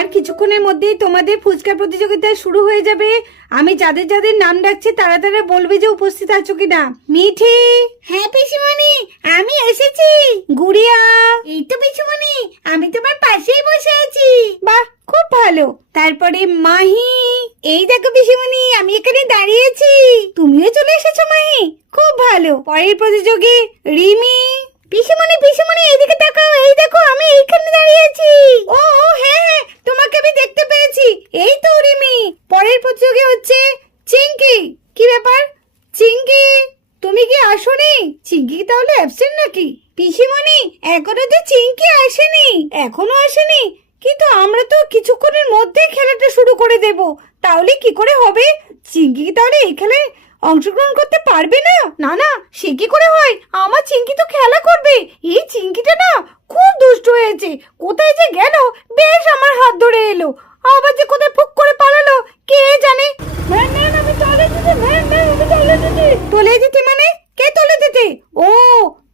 আর কিছুক্ষণের মধ্যেই তোমাদের ফুচকা প্রতিযোগিতা শুরু হয়ে যাবে। আমি যাদের যাদের নাম ডাকছি তারা তারা বলবে যে উপস্থিত আছো কিনা। মিঠি। হ্যাঁ পিসিমণি, আমি এসেছি। গুড়িয়া। এই তো পিসিমণি, আমি তোমার পাশেই বসে আছি। বাহ, খুব ভালো। তারপরে মাহি। এই দেখো পিসিমণি, আমি এখানে দাঁড়িয়েছি। তুমিও চলে এসেছো মাহি, খুব ভালো। পরের প্রতিযোগী রিমি। পিসিমণি পিসিমণি, এইদিকে তাকাও, এই দেখো আমি এইখানে দাঁড়িয়ে আছি। ও হ্যাঁ হ্যাঁ, তোমাকে আমি দেখতে পেয়েছি। এই তো রিমি। পরের প্রতিযোগী হচ্ছে চিঙ্কি। কি ব্যাপার চিঙ্কি, তুমি কি আসোনি? চিঙ্কি তাহলে অ্যাবসেন্ট নাকি? পিসিমণি, এখনো তো চিঙ্কি আসেনি। এখনো আসেনি? কিন্তু আমরা তো কিছুক্ষণের মধ্যেই খেলাটা শুরু করে দেব। তাহলে কি করে হবে? চিঙ্কি তাহলে এই খেলায় অংশগ্রহণ করতে পারবে না? না না, সে কি করে হয়? আমার চিঙ্কি তো খেলা করবে। এই চিঙ্কিটা না খুব দুষ্ট হয়েছে। কোথায় যে গেল, বেশ আমার হাত ধরে এলো, আবার যে কোথায় ফুক করে পালালো কে জানে। আমি তলে দিতে, আমি তলে দিতে। তলে দিতে মানে? কে তলে দিতে? ও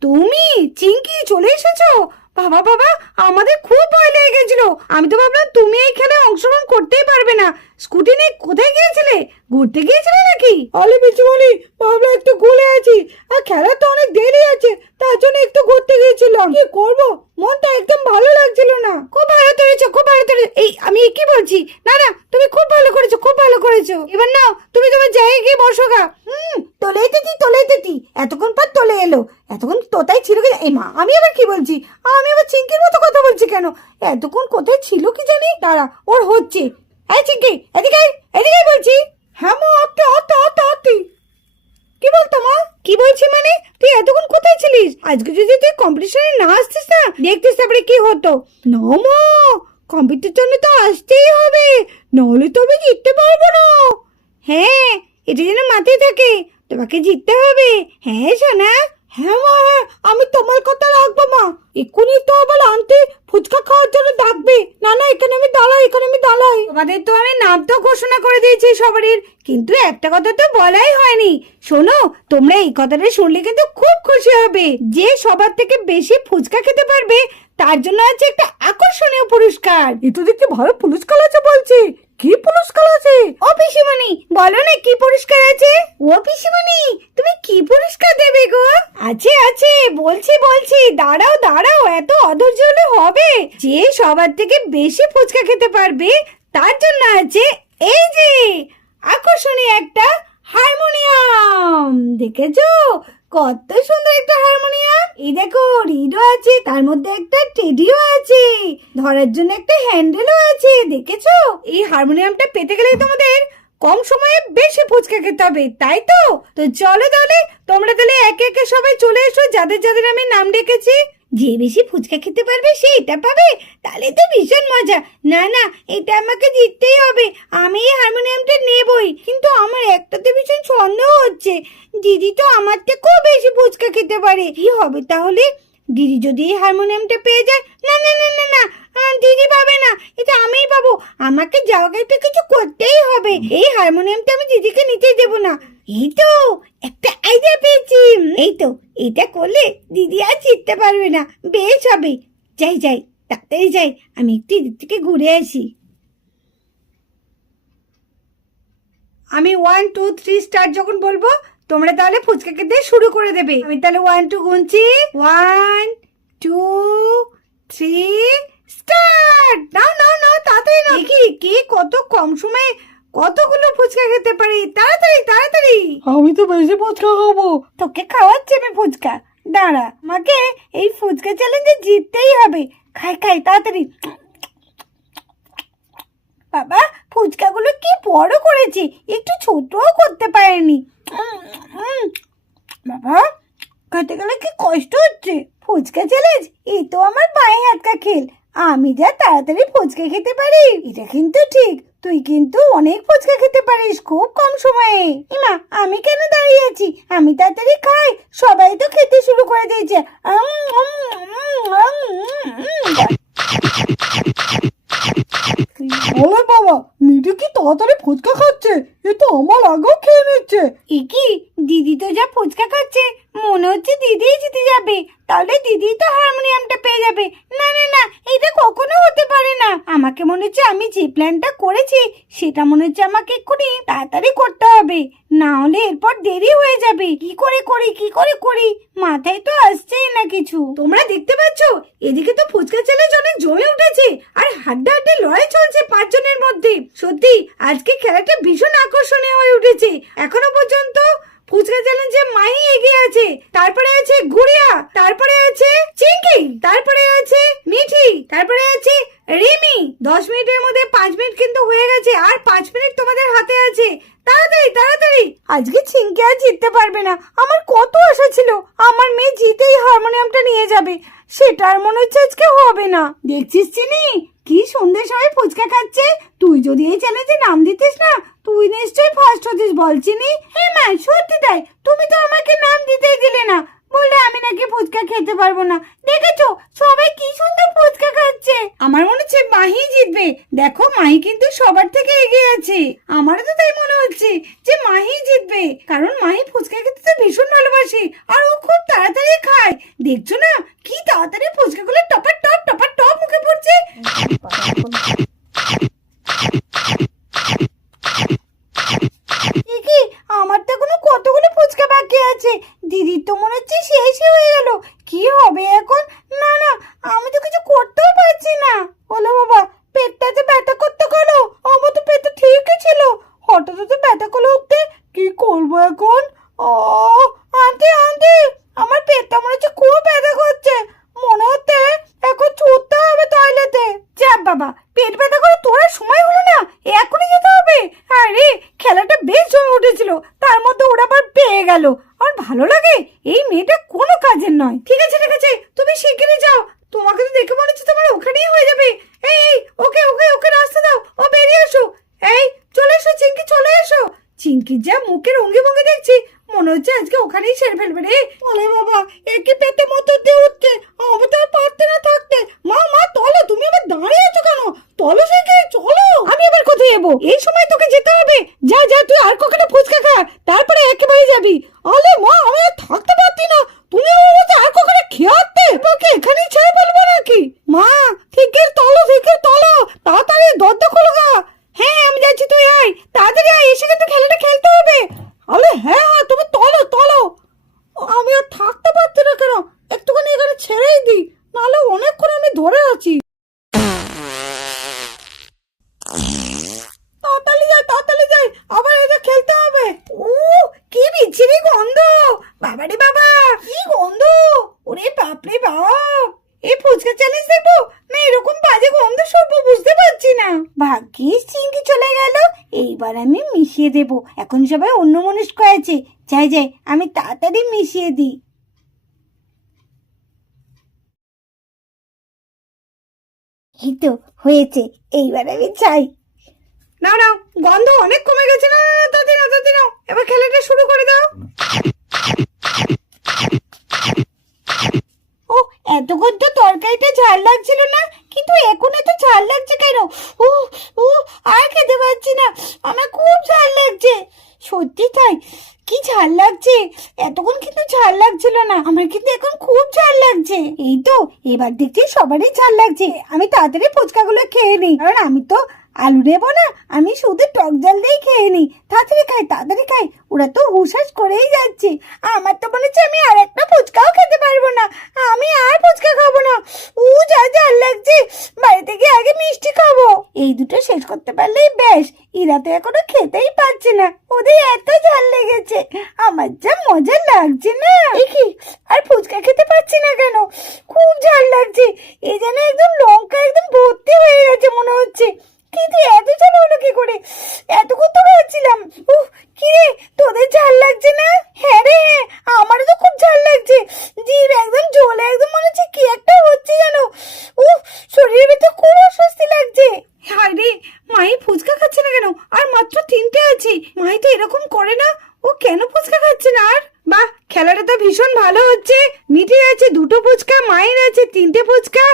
তুমি চিঙ্কি, চলে এসেছো? বাবা বাবা, আমাদের খুব ভয় লেগে গেছিল। আমি তো ভাবলাম তুমি এই খেলায় অংশগ্রহণ করতেই পারবে না। স্কুটি নিয়ে কোথায় গিয়েছিলে? ঘুরতে গিয়েছিলে নাকি? অলি পিছু বলি, ভাবলাম একটু ঘুরে আছি, আর খেলা তো অনেক দেরি আছে, তার জন্য একটু ঘুরতে গিয়েছিলাম। কি করবো, মনটা একদম ভালো লাগছিল না। খুব ভালো করেছো, খুব ভালো করেছো। এই আমি কি বলছি, না না, তুমি খুব ভালো করেছো, খুব ভালো করেছো। এবার নাও, তুমি তোমার জায়গায় গিয়ে বসো গা। তোলে দিতি, তোলে দিতি, এতক্ষণ পর তোলে এলো। এতক্ষণ তোতাই ছিল কি? এই মা, আমি আবার কি বলছি? আমি আবার চিঙ্কির মতো কথা বলছি কেন? এতক্ষণ কোথায় ছিল কি জানি। দাঁড়া, ওর হচ্ছে। এই চিঙ্কি, এদিকে এদিকে বলছি। হ্যাঁ মা, আত্তে আত্তে আত্তে আত্তে। কি বলতো মা? কি বলছি মানে? তুই এতক্ষণ কোথায় ছিলিস? আজকে যদি তুই কম্পিটিশনে না আসতিস না, দেখতিস তারপরে কি হতো। না মা, কম্পিটিশনে তো আসতেই হবে, নাহলে তো আমি জিততে পারবো না। হ্যাঁ, এটা যেন মাথায় থাকে, তোমাকে জিততে হবে। হ্যাঁ সোনা। হ্যাঁ মা, হ্যাঁ, আমি তোমার কথা রাখবো মা। এক্ষুনি তো আবার আনতে ফুচকা খাওয়ার জন্য ডাকবে। না না, এখানে আমি দাঁড়াই, এখানে আমি দাঁড়াই। তোমাদের তো আমি নাম তো ঘোষণা করে দিয়েছি সবারই, কিন্তু একটা কথা তো বলাই হয়নি। শোনো, তোমরা এই কথাটা শুনলে কিন্তু খুব খুশি হবে। যে সবার থেকে বেশি ফুচকা খেতে পারবে তার জন্য আছে একটা আকর্ষণীয় পুরস্কার। এ তো দেখতে ভালো পুরস্কার আছে বলছি। কি পুরস্কার আছে? ও পিসিমণি, বলো না কি পুরস্কার আছে? ও পিসিমণি, তুমি কি পুরস্কার দেবে গো? আছে আছে, বলছি বলছি, দাঁড়াও দাঁড়াও, এত অধৈর্য হলে হবে? যে সবার থেকে বেশি ফুচকা খেতে পারবে তার জন্য আছে এই যে আকর্ষণীয় একটা হারমোনিয়াম। দেখেছো কত সুন্দর একটা হারমোনিয়াম? এই দেখো, রিডও আছে, তার মধ্যে একটা টেডিও আছে, ধরার জন্য একটা হ্যান্ডেলও আছে। দেখেছো? এই হারমোনিয়ামটা পেতে গেলে তোমাদের কম সময়ে বেশি ফুচকা খেতে হবে, তাই তো? তো চলো তাহলে, তোমরা তাহলে একে একে সবাই চলে এসো, যাদের যাদের আমি নাম ডেকেছি। যে বেশি ফুচকা খেতে পারবে সে এটা পাবে, তাহলে তো ভীষণ মজা। না না, এটা আমাকে জিততেই হবে, আমি এই হারমোনিয়ামটা নেবই। কিন্তু আমার একটাতে ভীষণ সন্দেহ হচ্ছে, দিদি তো আমার থেকেও বেশি ফুচকা খেতে পারে। কি হবে তাহলে? দিদি যদি এই হারমোনিয়ামটা পেয়ে যায়? না না না না না, দিদি পাবে না, এটা আমিই পাবো। আমাকে যাওয়াকে একটা কিছু করতেই হবে। এই হারমোনিয়ামটা আমি দিদিকে নিতেই দেবো না। এই তো একটা আইডিয়া পেয়েছি। এই তো, এটা করলে দিদি আর জিততে পারবে না। বেশ হবে। যাই যাই, তাড়াতাড়ি যাই, আমি একটু এদিক থেকে ঘুরে আসি। আমি 1 2 3 স্টার্ট যখন বলবো, তোমরা তাহলে ফুচকা খেতে শুরু করে দেবে। আমি তাহলে 1 2 গুনছি। 1 2 3 স্টার্ট। নাও নাও নাও, তাড়াতাড়ি নাও। দেখি কে কত কম সময়ে কতগুলো ফুচকা খেতে পারি। তাড়াতাড়ি তাড়াতাড়ি। আমি তো বেশি ফুচকা খাবো। তোকে খাওয়াচ্ছি আমি ফুচকা, দাঁড়া। আমাকে এই ফুচকা চ্যালেঞ্জে জিততেই হবে। খাই খাই তাড়াতাড়ি। বাবা, ফুচকাগুলো কি বড় করেছি, একটু ছোটও করতে পারেনি। বাবা, খেতে গেলে কি কষ্ট হচ্ছে। ফুচকা চ্যালেঞ্জ, এই তো আমার বাঁ হাত কা খেল। আমি যা তাড়াতাড়ি ফুচকা খেতে পারি, এটা কিন্তু ঠিক। তুই কিন্তু অনেক ফুচকা খেতে পারিস খুব কম সময়ে। ইমা, আমি কেন দাঁড়িয়ে আছি? আমি তাড়াতাড়ি খাই, সবাই তো খেতে শুরু করে দিয়েছে। বলে বাবা, মিঠু কি তাড়াতাড়ি ফুচকা খাচ্ছে? এ তো আমার আগেও খেয়ে নিচ্ছে। কি দিদি তো যা ফুচকা খাচ্ছে মনে হচ্ছে দিদি জিতে যাবে, তাহলে দিদি তো হারমোনিয়ামটা পেয়ে যাবে। না না না, এটা কখনো হতে পারে না। আমাকে মনে হচ্ছে আমি যে প্ল্যানটা করেছি সেটা মনে হচ্ছে আমাকে এক্ষুনি তাড়াতাড়ি করতে হবে, না হলে এরপর দেরি হয়ে যাবে। কি করে করি মাথায় তো আসছেই না কিছু। তোমরা দেখতে পাচ্ছ এদিকে তো ফুচকা চ্যালেঞ্জ অনেক জমে উঠেছে, আর হাড্ডাহাড্ডি লড়াই চলছে 5 জনের মধ্যে। সত্যি আজকে খেলাটা ভীষণ আকর্ষণীয় হয়ে উঠেছে। এখনো পর্যন্ত ফুচকা চ্যালেঞ্জে মাহি এগিয়ে আছে, তারপরে আছে গুড়িয়া, তারপরে আছে চিঙ্কি, তারপরে আছে মিঠি, তারপরে আছে রিমি। 10 মিনিটের মধ্যে 5 মিনিট কিন্তু হয়ে গেছে, আর 5 মিনিট তোমাদের হাতে আছে। তাড়াতাড়ি তাড়াতাড়ি। আজকে চিঙ্কি আর জিততে পারবে না। আমার কত আশা ছিল আমার মেয়ে জিতেই হারমোনিয়ামটা নিয়ে যাবে, সেটা আর মনে হচ্ছে আজকে হবে না। দেখছিস চিনি কি সন্ধ্যের সময় ফুচকা খাচ্ছে। তুই যদি এই চ্যালেঞ্জে নাম দিতিস না, তুই নিশ্চয়ই ফার্স্ট হতিস। বল চিনি। হ্যাঁ মা, সত্যি তাই। তুমি তো আমাকে নাম দিতেই দিলে না, বললে আমি নাকি ফুচকা খেতে পারবো না। দেখেছো সবাই কি সুন্দর ফুচকা খাচ্ছে। আমার মনে হচ্ছে মাহি জিতবে। দেখো মাহি কিন্তু সবার থেকে এগিয়ে আছে। আমারও তো তাই মনে হচ্ছে যে মাহি জিতবে, কারণ মাহি ফুচকা খেতে তো ভীষণ ভালোবাসে, আর ও খুব তাড়াতাড়ি খায়। দেখছো না কি তাড়াতাড়ি ফুচকাগুলো টপার টপ মুখে পড়ছে। কি আমার তো এখনো কতগুলো ফুচকা বাকি আছে। দিদির তো মনে হচ্ছে শেষই হয়ে গেল। কি হবে এখন? না না, আমি তো কিছু করতেও পারছি না। ওলে বাবা, পেটটা যে ব্যথা করতে গেলো। আমার তো পেটটা ঠিকই ছিল, হঠাৎ তো ব্যথা করলে উঠতে। কি করবো এখন? ও আন্টি আন্টি, আমার পেটটা মনে হচ্ছে খুব ব্যথা করছে। মনে হচ্ছে এখন ছুটতে হবে টয়লেটে। যা বাবা, পেট ব্যথা করে তোর আর সময় হলো না, এখনই যেতে হবে। আরে খেলাটা বেশ জমে উঠেছিল, তার মধ্যে ওরা আবার পেয়ে গেল। আর ভালো লাগে, এই মেয়েটা কোনো কাজের নয়। ঠিক আছে তুমি শিগগিরই যাও, তোমাকে তো দেখে মনে হচ্ছে তোমার ওখানেই হয়ে যাবে। এই ওকে রাস্তা দাও, ও বেরিয়ে এসো। এই চলে এসো চিঙ্কি, চলে এসো। চিঙ্কির যা মুখের অঙ্গে ভঙ্গি দেখছি, মনে হচ্ছে আজকে ওখানেই সেরে ফেলবে রে। ওরে বাবা, একে পেটে মতো দিয়ে উঠছে, আমি তো আর পারতে না থাকতে। মা চলো, তুমি আবার দাঁড়িয়ে আছো কেন? চলো সেকে চলো। আমি এবার কোথায় যাবো? এই সময় তোকে যেতে হবে। যা তুই আর কখনো ফুচকা খা, তারপরে একেবারে যাবি। আলে মা, আমি আর থাকতে পারছি না। তুমি আমার মধ্যে আর কখনো খেয়াতে তোকে এখানেই ছেড়ে ফেলবো নাকি? মা ঠিকই তলো তাড়াতাড়ি দরজা খোলো গা। হ্যাঁ আমি যাচ্ছি, তুই আয় তাড়াতাড়ি আয়, এসে কিন্তু খেলাটা খেলতে হবে। আরে হ্যাঁ তুমি তলো। আমি আর থাকতে পারছি না কেন? একটুখানি এখানে ছেড়েই দিই, নাহলে অনেকক্ষণ আমি ধরে আছি। তাড়াতাড়ি যাই, আবার এটা খেলতে হবে। ও কি বিচ্ছিরি গন্ধ, বাবারে বাবা কি গন্ধ। ওরে বাপরে বাপ, এই ফুচকা চ্যালেঞ্জ দেখবো না এরকম বাজে গন্ধ সব বুঝতে পারছি না। ভাগ্যিস চিংকি চলে গেল, এইবার আমি মিশিয়ে দেব। এখন সবাই অন্যমনস্ক আছে। যাই আমি তাড়াতাড়ি মিশিয়ে দিই। এই তো হয়েছে, এইবার আমি চাই। না গন্ধ অনেক কমে গেছে। না তাড়াতাড়ি নাও, এবার খেলাটা শুরু করে দাও। ও এতক্ষণ তো তরকারিটা ঝাল লাগছিল না, কিন্তু এখন এত ঝাল লাগছে কেন? ও আর খেতে পারছি না, আমার খুব ঝাল লাগছে। সত্যি তাই, কি ঝাল লাগছে। এতক্ষণ কিন্তু ঝাল লাগছিল না, আমার কিন্তু এখন খুব ঝাল লাগছে। এই তো এবার দেখছি সবারই ঝাল লাগছে। আমি তাড়াতাড়ি ফুচকাগুলো খেয়ে নিই, কারণ আমি তো আলু নেবো না, আমি শুধু টক জাল দিয়ে খেয়ে নিই। তাড়াতাড়ি খাই, ওরা তো হুশাস করেই যাচ্ছে। আমার তো মনে হচ্ছে আমি আর একটা ফুচকাও খেতে পারবো না, আমি আর ফুচকা খাবো না। যা ঝাল লাগছে, বাড়িতে গিয়ে আগে মিষ্টি খাবো। এই দুটো শেষ করতে পারলেই বেশ। এরা তো এখনো খেতেই পারছে না, ওদের এত ঝাল লেগেছে। আমার যা মজা লাগছে না, আর ফুচকা খেতে পারছি না কেন? খুব ঝাল লাগছে, এই যেন একদম লঙ্কা একদম ভর্তি হয়ে গেছে মনে হচ্ছে। কিন্তু এত ঝাল হলো কি করে? এতক্ষণ তো খাচ্ছিলাম। কি রে, তোদের ঝাল লাগছে না? হ্যাঁ রে, আমারও তো খুব ঝাল লাগছে। জিভ একদম জ্বলে, একদম মনে হচ্ছে কি একটা হচ্ছে যেন। শরীরের ভিতর খুব অস্বস্তি লাগছে। হায় রে, মাই ফুচকা খাচ্ছে না কেন? আর মাত্র 3টে আছে। মাই তো এরকম করে না, ও কেন ফুচকা খাচ্ছে না? আর বাহ, খেলাটা তো ভীষণ ভালো হচ্ছে। মিঠির আছে 2টো ফুচকা, মায়ের আছে 3টে ফুচকা,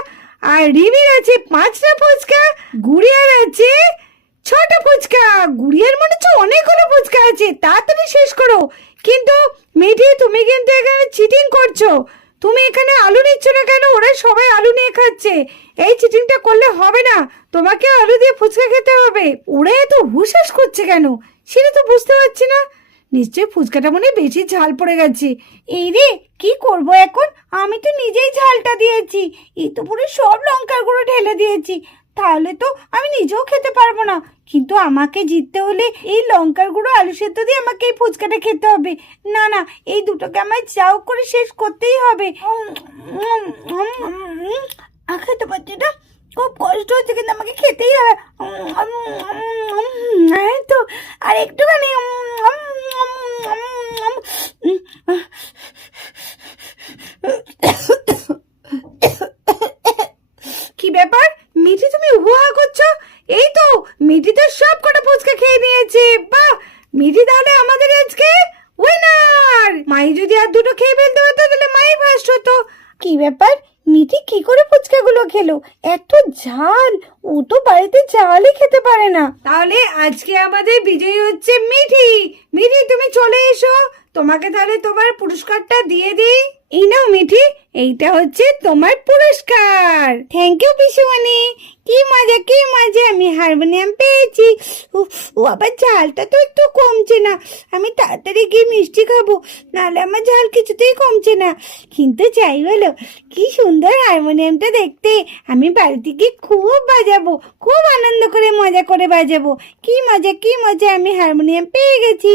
আর রিমির আছে 5টা ফুচকা, গুড়িয়ার আছে 6টা ফুচকা। গুড়িয়ার মনে হচ্ছে অনেকগুলো ফুচকা আছে, তাড়াতাড়ি শেষ করো। কিন্তু মিঠি, তুমি কিন্তু এখানে চিটিং করছো। তুমি এখানে আলু নিচ্ছ না কেন? ওরা সবাই আলু নিয়ে খাচ্ছে। এই চিটিংটা করলে হবে না, তোমাকে আলু দিয়ে ফুচকা খেতে হবে। ওরা এত হুশাস করছে কেন সেটা তো বুঝতে পারছি না। নিশ্চয়ই ফুচকাটা মনে হয় বেশি ঝাল পড়ে গেছে। এই রে, কি করব এখন? আমি তো নিজেই ঝালটা দিয়েছি, এই তো পুরো সব লঙ্কার গুঁড়ো ঢেলে দিয়েছি। তাহলে তো আমি নিজেও খেতে পারবো না। কিন্তু আমাকে জিততে হলে এই লঙ্কার গুঁড়ো আলু সেদ্ধ দিয়ে আমাকে এই ফুচকাটা খেতে হবে। না না, এই দুটোকে আমায় যাও করে শেষ করতেই হবে। খেতে পারছি না, খুব কষ্ট হচ্ছে, কিন্তু আমাকে খেতেই হবে। এই তো আর একটুখানি। কি ব্যাপার মিঠি, তুমি হুহা করছো? এই তো মিঠি তো সব কটা ফুচকা খেয়ে নিয়েছে। বাহ, মিঠি তাহলে আমাদের আজকে উইনার। মাই যদি আর দুটো খেয়ে ফেলতে হতো তাহলে মাই ফার্স্ট হতো। কি ব্যাপার, মিঠি কি করে ফুচকাগুলো খেলো? এত ঝাল, ও তো বাড়িতে ঝালই খেতে পারে না। তাহলে আজকে আমাদের বিজয়ী হচ্ছে মিঠি। মিঠি তুমি চলে এসো, তোমাকে তাহলে তোমার পুরস্কারটা দিয়ে দিই। এই নাও মিঠি, এইটা হচ্ছে তোমার পুরস্কার। থ্যাংক ইউ পিসুমণি। কি মজা কি মজা, আমি হারমোনিয়াম পেয়েছি। ও আবার ঝালটা তো একটু কমছে না। আমি তাড়াতাড়ি গিয়ে মিষ্টি খাবো, নাহলে আমার ঝাল কিছুতেই কমছে না। কিন্তু যাই বলো, কি সুন্দর হারমোনিয়ামটা দেখতে। আমি বাড়িতে গিয়ে খুব বাজাবো, খুব আনন্দ করে মজা করে বাজাবো। কি মজা কি মজা, আমি হারমোনিয়াম পেয়ে গেছি।